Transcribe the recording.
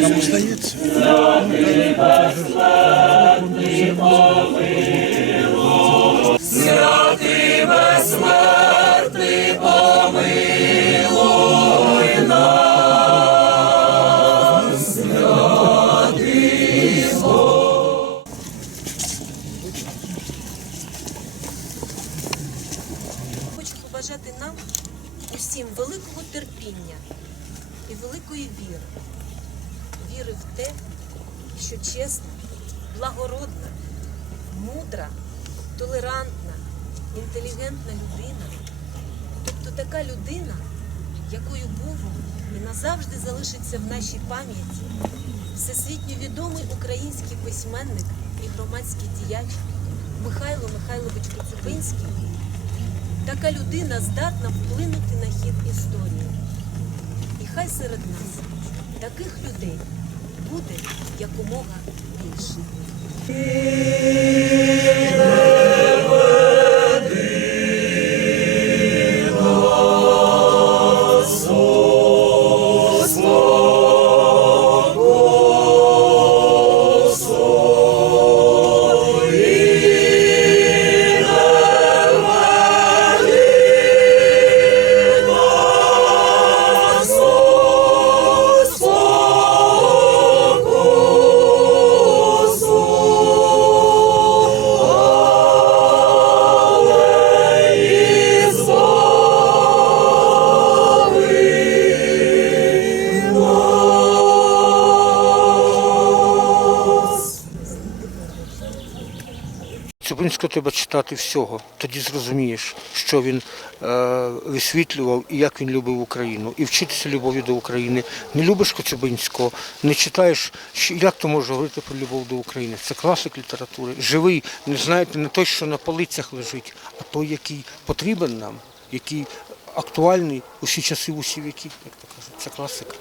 Там остається. Побажати нам усім великого терпіння і великої віри. Віри в те, що чесна, благородна, мудра, толерантна, інтелігентна людина, тобто така людина, якою був і назавжди залишиться в нашій пам'яті всесвітньо відомий український письменник і громадський діяч Михайло Михайлович Коцюбинський. Така людина здатна вплинути на хід історії. І хай серед нас таких людей буде якомога більше. Цибринського треба читати всього. Тоді зрозумієш, що він е, висвітлював і як він любив Україну. І вчитися любові до України. Не любиш Коцюбинського, не читаєш, як то може говорити про любов до України. Це класик літератури. Живий, не знаєте, не той, що на полицях лежить, а той, який потрібен нам, який актуальний усі часи, усі віки, як то кажуть. Це класика.